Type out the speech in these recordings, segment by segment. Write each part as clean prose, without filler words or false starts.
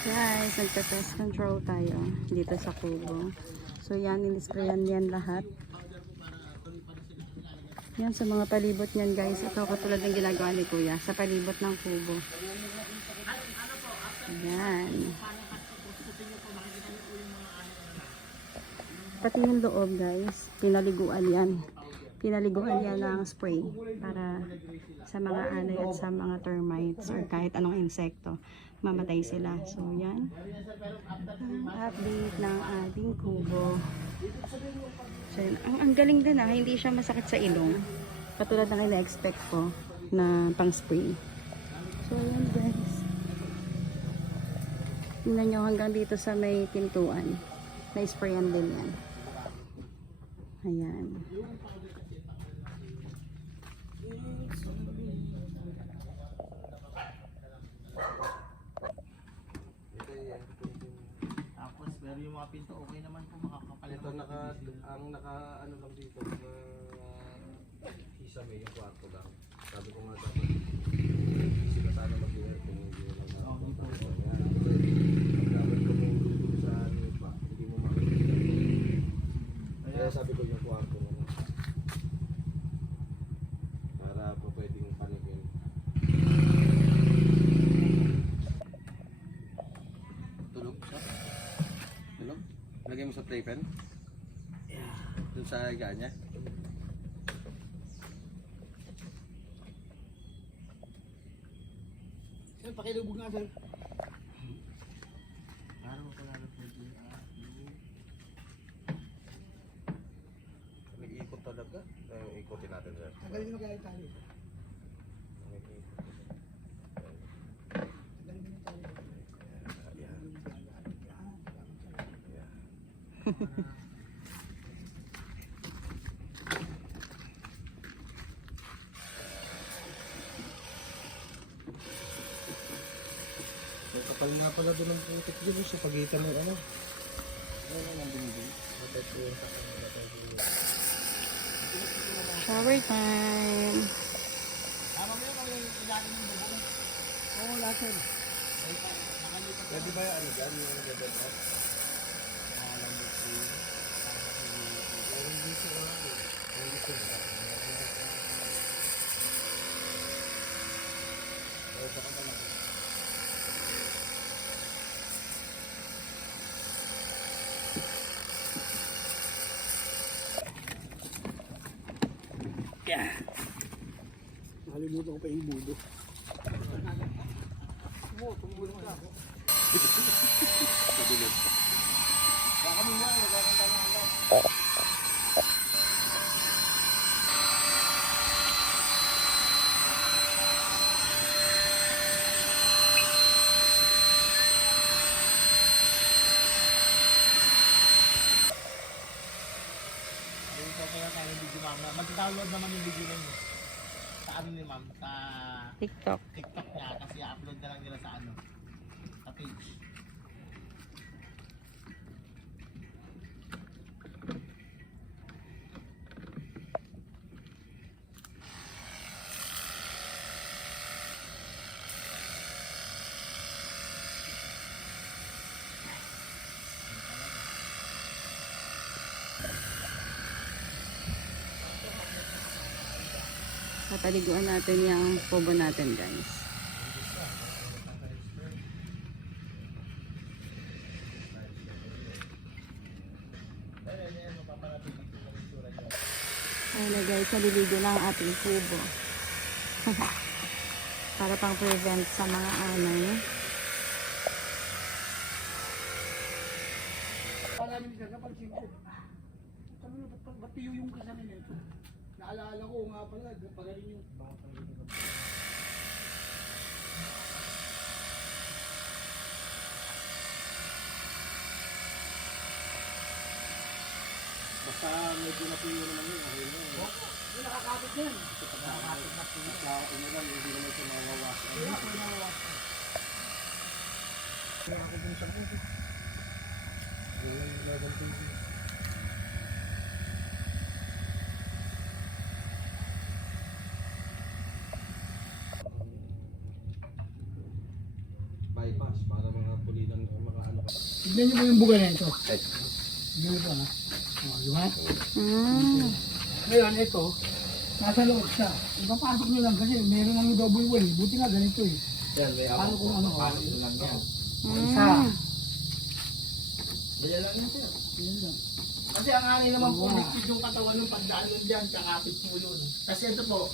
Guys, nagpa-pest control tayo dito sa kubo. So yan, in-sprayan yan lahat. Yan sa mga palibot niyan guys. Ito katulad ng ginagawa ni Kuya sa palibot ng kubo. Yan. Pati yung loob guys, pinaliguan yan. Pinaliguan yan ng spray para sa mga anay at sa mga termites or kahit anong insekto, mamatay sila. So yan, ang update ng ating kubo. So, yan. Ang galing din hindi siya masakit sa ilong. Katulad ng ina-expect ko na pang spray. So yan guys. Tingnan nyo hanggang dito sa may pintuan. Na-sprayan din yan. Ayan. Tapos pero yung mga pinto okay naman po, makakapalit. Ito ang naka ano lang dito kisame yung kwarto lang. Sabi ko nga dapat sila sana mag-ier kung hindi lang na ako. Pagkawin ko mong dito sa lupa, hindi mo makikita. Kaya sabi ko yung kwarto mo. Para po pwedeng panigin. Tulog siya? Tulog? Lagay mo sa playpen? Yeah. Doon sa higaan niya? Sir, pakilubog nga sir. Para mo pala pwede. May ikot talaga. Ikotin natin sir. Tagalin mo kaya tayo. May ikot. Tagalin mo tayo. Kapal nga pala doon ng putik dyan sa pagitan ng ano. Ano ang binibig? Shower time. Tama mo yun kung yung ilalim ng bubong. Oo, lahat sir. Pwede ba yung ano dyan? Yung level up? Lambot ko yun. Meron dito wala eh. Meron dito wala. Saka pa lang. Nakalimutan ko pa yung budo. Tumulong ka. Pagulog. Baka mo nga, nagkakanta na ako. Mag-download naman yung video niyo. Sa ano ni ma'am? Sa TikTok. TikTok niya. Kasi i-upload na lang nila sa ano? Sa page. Papaliguan natin yung kubo natin guys. Ayun na guys, naliligo na ang ating kubo. Para pang prevent sa mga anay. Palamin ka kapag singko. Sabi mo, ba't yung kasama nito? Naalala ko nga pala, pagaling yung... Basta medyo natuyo naman yun. Okay na yun. Yung nakakapit yan. Nakakapit na po. Basta umulan, hindi naman siya makawawasan. Kaya ako nawawasan. Kaya ako dun sa puso. Yung lagang tingin. bypass para mga pulitan, mga ano. Tignan niyo po yung buga na ito. Tignan niyo po ha. Di ba? Ngayon, ito, nasa loob siya. Ipapasok niyo lang kasi meron ng double wall. Buti nga ganito eh. Yan, may Paano kung ano? ito lang yan. Isa. Ganyan lang yan sir. Yan lang. Kasi ang anay naman po, ligpit yung katawan ng pagdaan nun dyan, kakapit mo yun. Kasi ito po,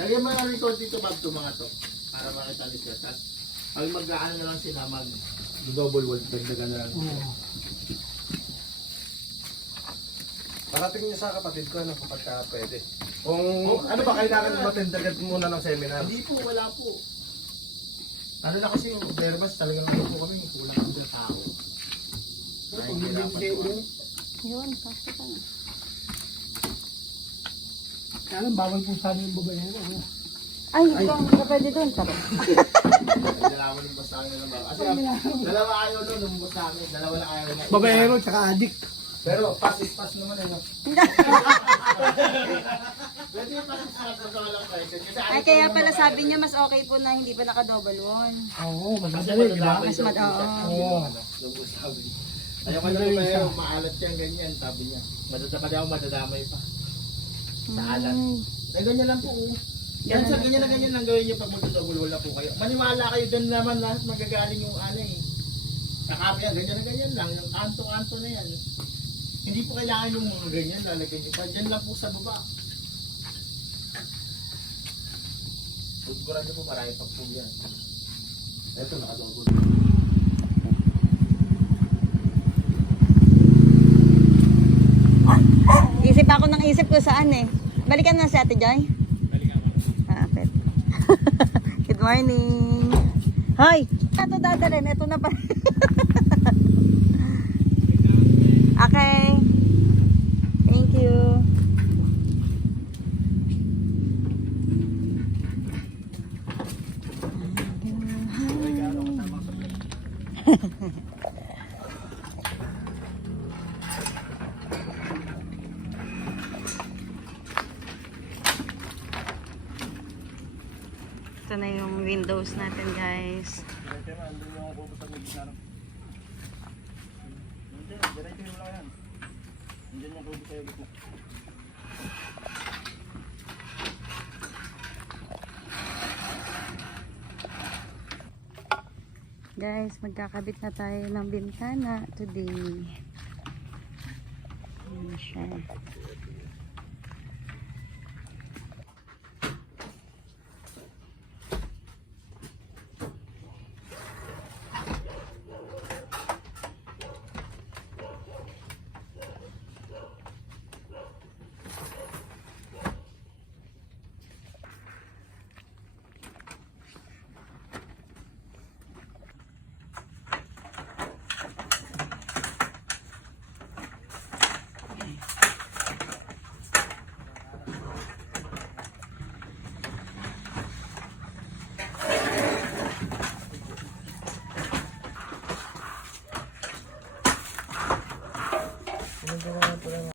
lagyan mo ng record dito bag to mga to, para makita nyo siya. Tapos, pag mag-ano na lang sila, Double wall, dagdagan na lang. Oo. Parating niyo sa kapatid ko ano kapag pwede. Kung ano ba kailangan mo matindagan muna ng seminar? hindi po, wala po. Ano na kasi yung verbas, talagang ano po kami, kulang ang mga tao. Kung hindi kayo ulit. Yun, kasi ka na. Kaya lang, bawal po sana yung babae na. Ay, ikaw hindi ka pwede doon. Taro. Dalawa ng basta nila ba? Kasi dalawa ayaw nun, lumabas namin, dalawa lang ayaw na. Babaero tsaka adik. Pero pass is pass naman eh. No? Pwede yung pass is pass na walang question. Kasi Ay, kaya pala sabi niya mas okay po na hindi pa naka-double wall. Oo, mas Kasi madali, di ba? madadamay Mas daw mad- po siya. Oo. Lumabas sabi. Ayaw ka na pero maalat siyang ganyan, sabi niya. Madadamay pa. Sa alat. Eh, ganyan lang po. Yan sa ganyan na ganyan lang gawin niyo pag magdodouble wala po kayo. Maniwala kayo din naman lahat magagaling yung ano eh. Sa kapya, ganyan na ganyan lang. Yung kanto-kanto na yan. Hindi po kailangan yung mga ganyan, lalagyan niyo pa. Diyan lang po sa baba. Sigurado niyo po marami pa po yan. Ito nakadouble. Isip ako ng isip ko saan eh. Balikan na si Ate Joy. Bakit? Good morning. Hoy! Ito dadalhin. Ito na pa. Okay. Thank you. Ito na yung windows natin, guys. Guys, magkakabit na tayo ng bintana today. Ayan siya.